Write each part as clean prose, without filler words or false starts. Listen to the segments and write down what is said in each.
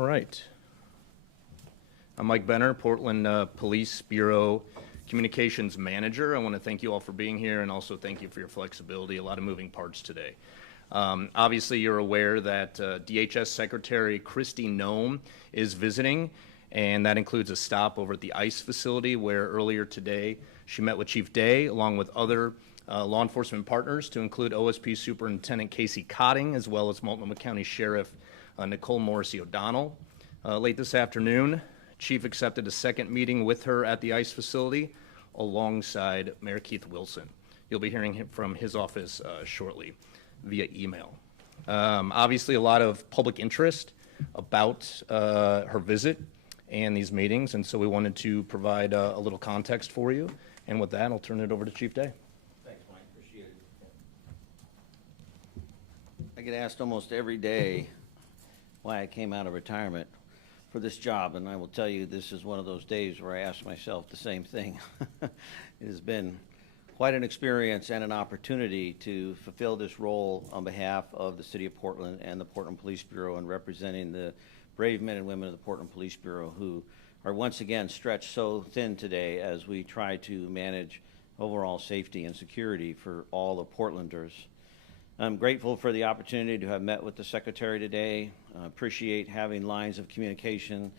All right. I'm Mike Benner, Portland Police Bureau Communications Manager. I want to thank you all for being here and also thank you for your flexibility. A lot of moving parts today. Obviously, you're aware that DHS Secretary Kristi Noem is visiting, and that includes a stop over at the ICE facility where earlier today she met with Chief Day along with other law enforcement partners to include OSP Superintendent Casey Cotting as well as Multnomah County Sheriff Nicole Morrissey O'Donnell. Late this afternoon, Chief accepted a second meeting with her at the ICE facility alongside Mayor Keith Wilson. You'll be hearing from his office shortly via email. Obviously, a lot of public interest about her visit and these meetings, and so we wanted to provide a little context for you. And with that, I'll turn it over to Chief Day. Thanks, Mike. Appreciate it. I get asked almost every day why I came out of retirement for this job, and I will tell you this is one of those days where I ask myself the same thing. It has been quite an experience and an opportunity to fulfill this role on behalf of the City of Portland and the Portland Police Bureau and representing the brave men and women of the Portland Police Bureau who are once again stretched so thin today as we try to manage overall safety and security for all of Portlanders. I'm grateful for the opportunity to have met with the Secretary today. Appreciate having lines of communication.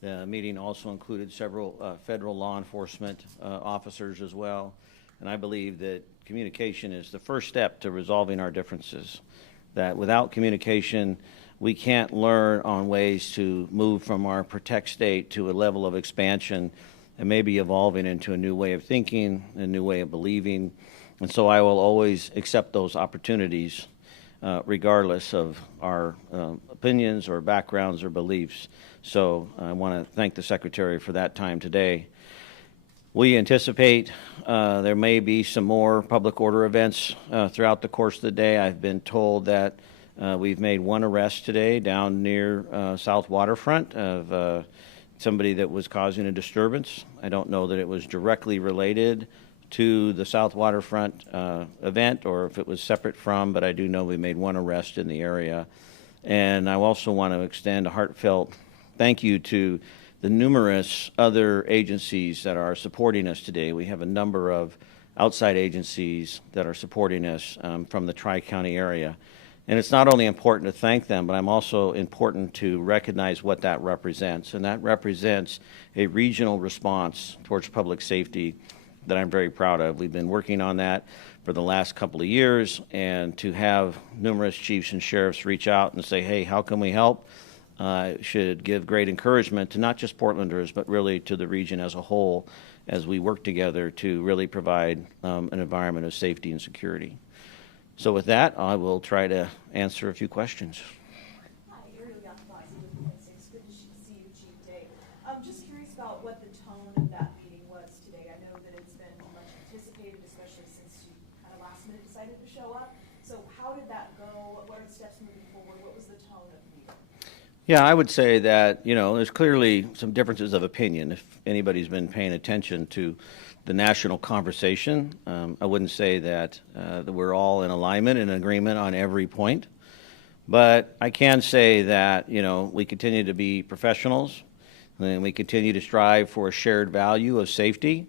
The meeting also included several federal law enforcement officers as well. And I believe that communication is the first step to resolving our differences. That without communication, we can't learn on ways to move from our protect state to a level of expansion and maybe evolving into a new way of thinking, a new way of believing. And so I will always accept those opportunities regardless of our opinions or backgrounds or beliefs. So I want to thank the Secretary for that time today. We anticipate there may be some more public order events throughout the course of the day. I've been told that we've made one arrest today down near South Waterfront of somebody that was causing a disturbance. I don't know that it was directly related to the South Waterfront event or if it was separate from, but I do know we made one arrest in the area. And I also want to extend a heartfelt thank you to the numerous other agencies that are supporting us today. We have a number of outside agencies that are supporting us from the Tri-County area. And it's not only important to thank them, but I'm also important to recognize what that represents. And that represents a regional response towards public safety that I'm very proud of. We've been working on that for the last couple of years, and to have numerous chiefs and sheriffs reach out and say, hey, how can we help? Should give great encouragement to not just Portlanders, but really to the region as a whole as we work together to really provide an environment of safety and security. So with that, I will try to answer a few questions. Hi, Ariel Yakavasi with Point 6. Good to see you, Chief Day. I'm just curious about what the tone of that meeting was today. I know that it's been much anticipated, especially since you kind of last minute decided to show up. So how did that go? What are the steps moving forward? What was the tone of the meeting? Yeah, I would say that, there's clearly some differences of opinion. If anybody's been paying attention to the national conversation, I wouldn't say that we're all in alignment and agreement on every point. But I can say that, we continue to be professionals and we continue to strive for a shared value of safety.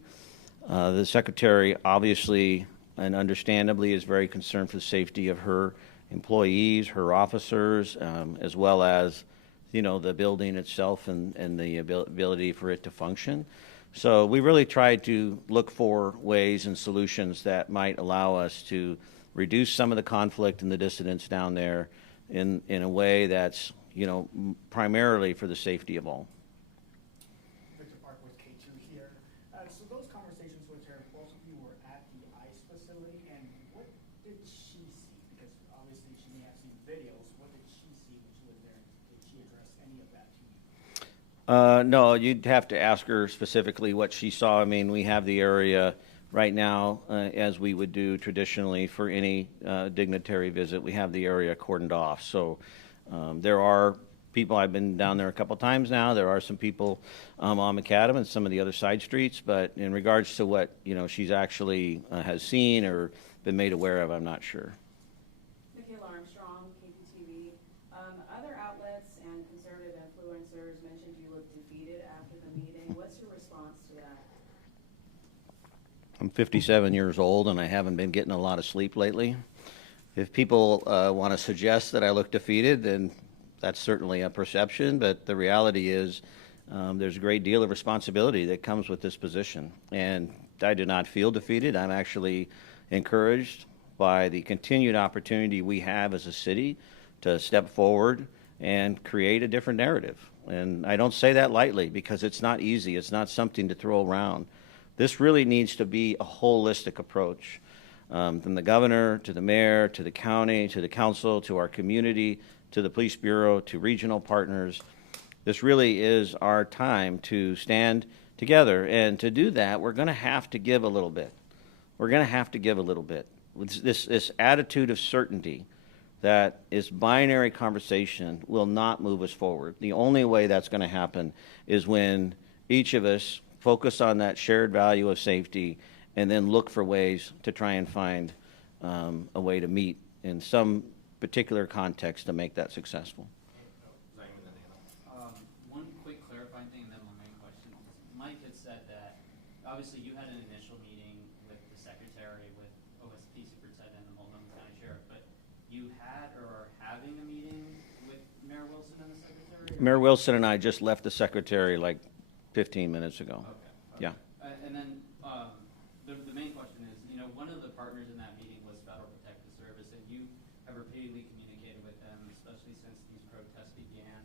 The Secretary obviously and understandably is very concerned for the safety of her employees, her officers, as well as the building itself and the ability for it to function. So we really tried to look for ways and solutions that might allow us to reduce some of the conflict and the dissidents down there in a way that's, primarily for the safety of all. Victor Park with K2 here. So those conversations with her, both of you were at the ICE facility, and what did she see? Because obviously she may have seen videos. What did she see when she was there? Did she address any of that to you? No, you'd have to ask her specifically what she saw. I mean, we have the area right now, as we would do traditionally for any dignitary visit. We have the area cordoned off. So there are people, I've been down there a couple times now. There are some people on Macadam and some of the other side streets. But in regards to what she's actually has seen or been made aware of, I'm not sure. Other outlets and conservative influencers mentioned you looked defeated after the meeting. What's your response to that? I'm 57 years old and I haven't been getting a lot of sleep lately. If people want to suggest that I look defeated, then that's certainly a perception, but the reality is there's a great deal of responsibility that comes with this position. And I do not feel defeated. I'm actually encouraged by the continued opportunity we have as a city to step forward and create a different narrative. And I don't say that lightly because it's not easy. It's not something to throw around. This really needs to be a holistic approach. From the governor, to the mayor, to the county, to the council, to our community, to the police bureau, to regional partners. This really is our time to stand together. And to do that, we're going to have to give a little bit. We're going to have to give a little bit. This attitude of certainty that is binary conversation will not move us forward. The only way that's going to happen is when each of us focus on that shared value of safety and then look for ways to try and find a way to meet in some particular context to make that successful. One quick clarifying thing and then my main question. Mike had said that obviously you had an initial meeting with the secretary, with OSP superintendent and the Multnomah County Sheriff, but you had or are having a meeting with Mayor Wilson and the secretary? Mayor Wilson and I just left the secretary like 15 minutes ago. Okay. Yeah. And then the main question is, you know, one of the partners in that meeting was Federal Protective Service, and you have repeatedly communicated with them, especially since these protests began.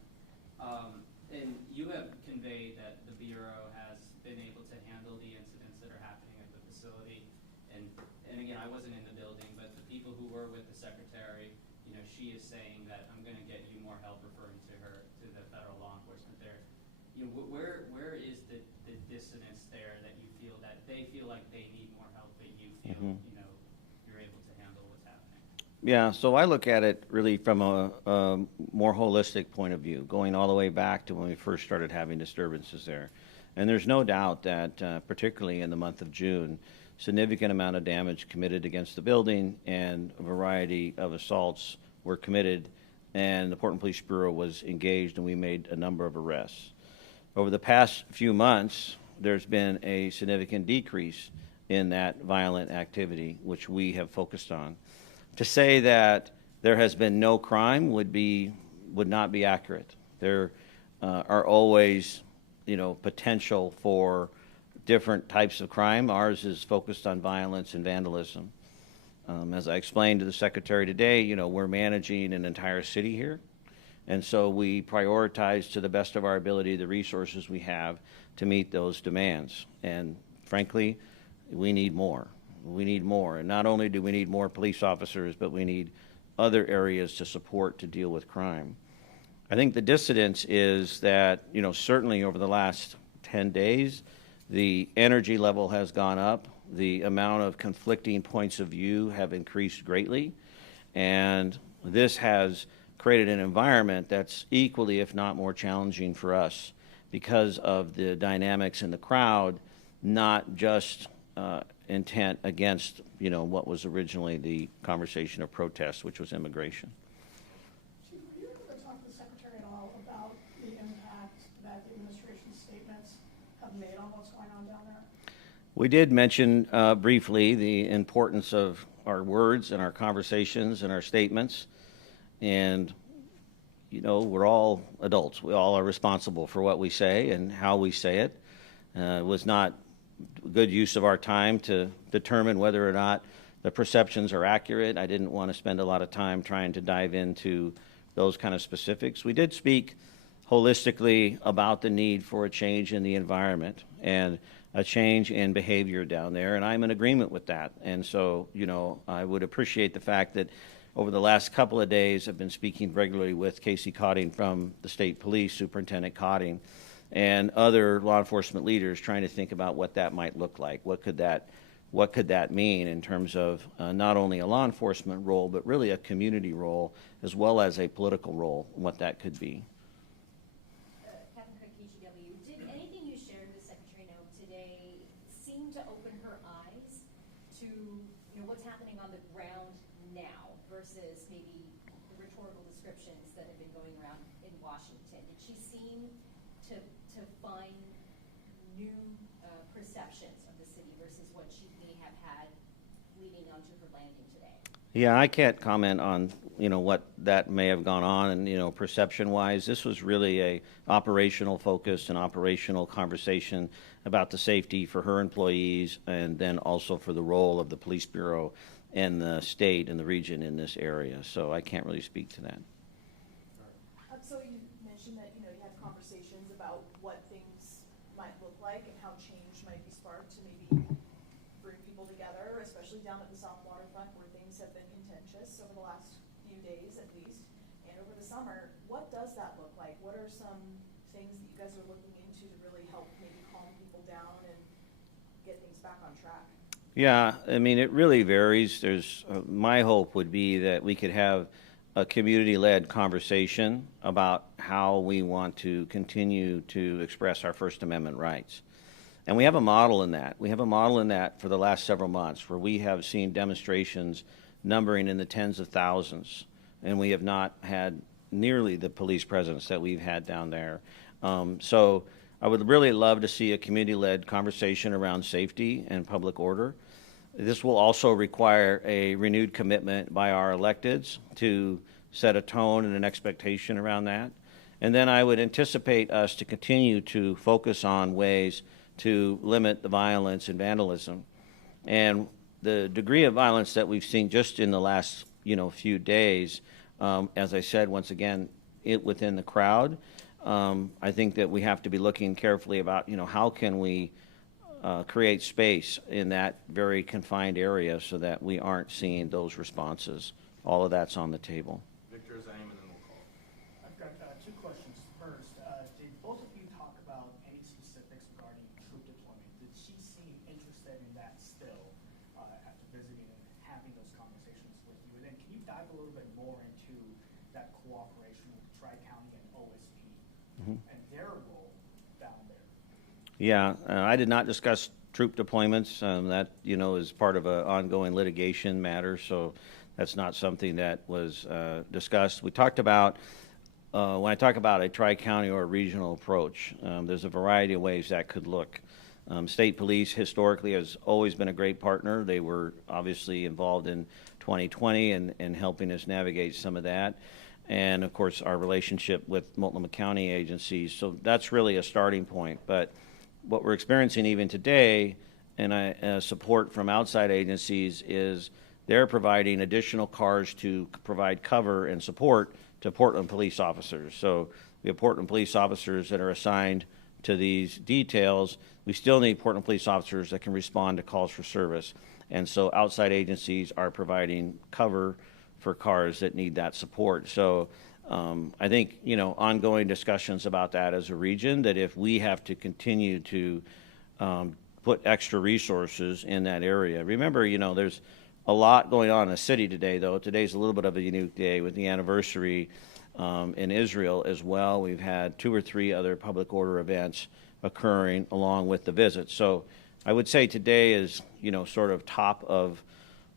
And you have conveyed that the Bureau has been able to handle the incidents that are happening at the facility. And again, I wasn't in the building, but the people who were with the secretary, you know, she is saying that I'm going to get you more help, referring to her, to the federal law enforcement there. You know, where is the dissonance there that you feel that they feel like they need more help, but you feel, you know, you're able to handle what's happening? Yeah, so I look at it really from a more holistic point of view, going all the way back to when we first started having disturbances there. And there's no doubt that, particularly in the month of June, significant amount of damage committed against the building and a variety of assaults were committed, and the Portland Police Bureau was engaged and we made a number of arrests. Over the past few months, there's been a significant decrease in that violent activity, which we have focused on. To say that there has been no crime would not be accurate. There are always, you know, potential for different types of crime. Ours is focused on violence and vandalism. As I explained to the secretary today, you know, we're managing an entire city here. And so we prioritize to the best of our ability the resources we have to meet those demands. And frankly, we need more. We need more. And not only do we need more police officers, but we need other areas to support to deal with crime. I think the dissidence is that, you know, certainly over the last 10 days, the energy level has gone up. The amount of conflicting points of view have increased greatly. And this has created an environment that's equally, if not more challenging for us because of the dynamics in the crowd, not just intent against, you know, what was originally the conversation of protest, which was immigration. Chief, were you able to talk to the secretary at all about the impact that the administration's statements have made on what's going on down there? We did mention briefly the importance of our words and our conversations and our statements. And, you know, we're all adults. We all are responsible for what we say and how we say it. It was not good use of our time to determine whether or not the perceptions are accurate. I didn't want to spend a lot of time trying to dive into those kind of specifics. We did speak holistically about the need for a change in the environment and a change in behavior down there, and I'm in agreement with that. And so, you know, I would appreciate the fact that over the last couple of days, I've been speaking regularly with Casey Cotting from the state police, Superintendent Cotting, and other law enforcement leaders trying to think about what that might look like. What could that mean in terms of not only a law enforcement role, but really a community role, as well as a political role, and what that could be. Captain Craig, KGW, did anything you shared with Secretary Noem today seem to open her eyes to, you know, what's happening on the ground now versus maybe the rhetorical descriptions that have been going around in Washington. Did she seem to find new perceptions of the city versus what she may have had leading onto her landing today? Yeah, I can't comment on, what that may have gone on and, perception-wise. This was really a operational focus and operational conversation about the safety for her employees and then also for the role of the police bureau and the state and the region in this area. So I can't really speak to that. So you mentioned that, you had conversations about what things might look like and how change might be sparked to maybe bring people together, especially down at the South Waterfront where things have been contentious over the last few days at least, and over the summer. What does that look like? What are some things that you guys are looking into to really help maybe calm people down and get things back on track? Yeah, I mean, it really varies. My hope would be that we could have a community-led conversation about how we want to continue to express our First Amendment rights. And we have a model in that. We have a model in that for the last several months where we have seen demonstrations numbering in the tens of thousands, and we have not had nearly the police presence that we've had down there. So I would really love to see a community-led conversation around safety and public order. This will also require a renewed commitment by our electeds to set a tone and an expectation around that. And then I would anticipate us to continue to focus on ways to limit the violence and vandalism. And the degree of violence that we've seen just in the last, few days, as I said, once again, within the crowd, I think that we have to be looking carefully about, how can we create space in that very confined area so that we aren't seeing those responses. All of that's on the table. Victor Zaim, and then we'll call. I've got two questions. First, did both of you talk about any specifics regarding troop deployment? Did she seem interested in that still after visiting and having those conversations with you? And then can you dive a little bit more into that cooperation with Tri-County and OSP and their role down there? Yeah, I did not discuss troop deployments. That, is part of an ongoing litigation matter, so that's not something that was discussed. We talked about, when I talk about a tri-county or a regional approach, there's a variety of ways that could look. State police historically has always been a great partner. They were obviously involved in 2020 and helping us navigate some of that. And of course, our relationship with Multnomah County agencies. So that's really a starting point. But what we're experiencing even today, and support from outside agencies, is they're providing additional cars to provide cover and support to Portland police officers. So we have Portland police officers that are assigned to these details. We still need Portland police officers that can respond to calls for service. And so outside agencies are providing cover for cars that need that support. So I think, ongoing discussions about that as a region, that if we have to continue to put extra resources in that area. Remember, there's a lot going on in the city today, though. Today's a little bit of a unique day with the anniversary in Israel as well. We've had 2 or 3 other public order events occurring along with the visit. So I would say today is, sort of top of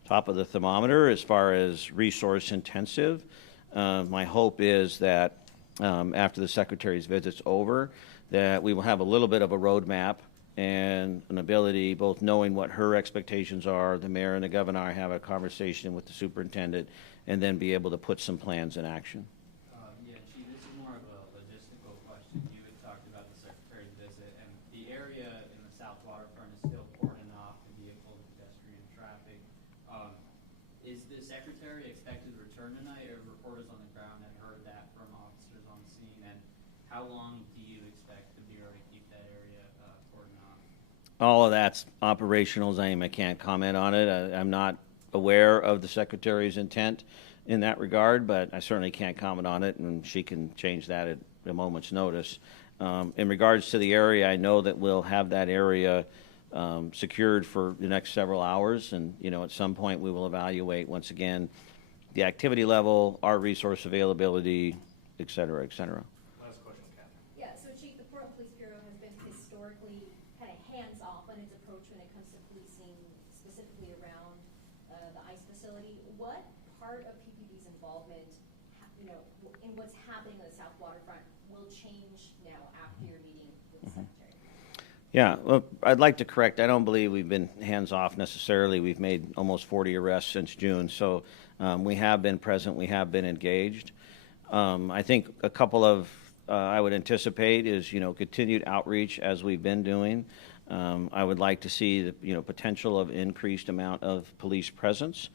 the thermometer as far as resource intensive. My hope is that after the Secretary's visit's over, that we will have a little bit of a roadmap and an ability, both knowing what her expectations are, the mayor and the governor have a conversation with the superintendent, and then be able to put some plans in action. Yeah, Chief, this is more of a logistical question. You had talked about the Secretary's visit, and the area in the South Waterfront is still cordoned off to vehicle and pedestrian traffic. Is the Secretary expected to return tonight, or reporters on the ground have heard that from officers on scene? And how long do you expect the Bureau to keep that area cordoned off? All of that's operational, Zaim. I can't comment on it. I'm not aware of the Secretary's intent in that regard, but I certainly can't comment on it, and she can change that at a moment's notice. In regards to the area, I know that we'll have that area secured for the next several hours, and at some point we will evaluate once again the activity level, our resource availability, et cetera, et cetera. Last question, Catherine. Yeah, so Chief, the Portland Police Bureau has been historically kind of hands-off on its approach when it comes to policing, specifically around the ICE facility. What part of PPB's involvement, in and what's happening on the South Waterfront will change now after your meeting with the Secretary? Yeah, well, I'd like to correct, I don't believe we've been hands-off necessarily. We've made almost 40 arrests since June, so we have been present, we have been engaged. I think a couple of, I would anticipate is, continued outreach as we've been doing. I would like to see the, potential of increased amount of police presence.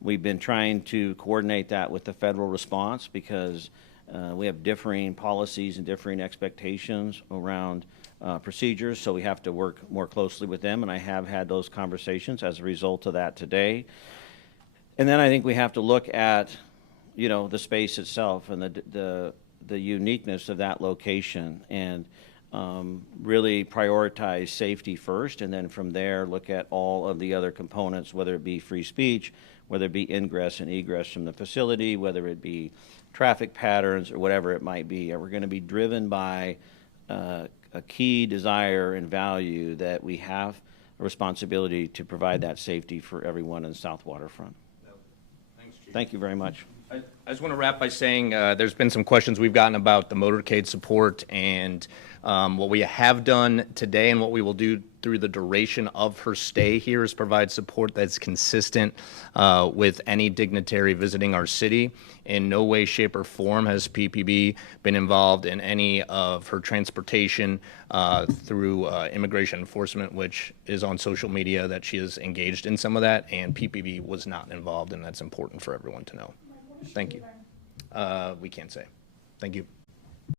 We've been trying to coordinate that with the federal response because we have differing policies and differing expectations around procedures, so we have to work more closely with them, and I have had those conversations as a result of that today. And then I think we have to look at, the space itself and the uniqueness of that location, and really prioritize safety first, and then from there look at all of the other components, whether it be free speech, whether it be ingress and egress from the facility, whether it be traffic patterns or whatever it might be. We're going to be driven by a key desire and value that we have a responsibility to provide that safety for everyone in the South Waterfront. Thanks, Chief. Thank you very much. I just want to wrap by saying there's been some questions we've gotten about the motorcade support, and what we have done today and what we will do through the duration of her stay here is provide support that's consistent with any dignitary visiting our city. In no way, shape, or form has PPB been involved in any of her transportation through immigration enforcement, which is on social media that she is engaged in some of that, and PPB was not involved, and that's important for everyone to know. Thank you. We can't say. Thank you.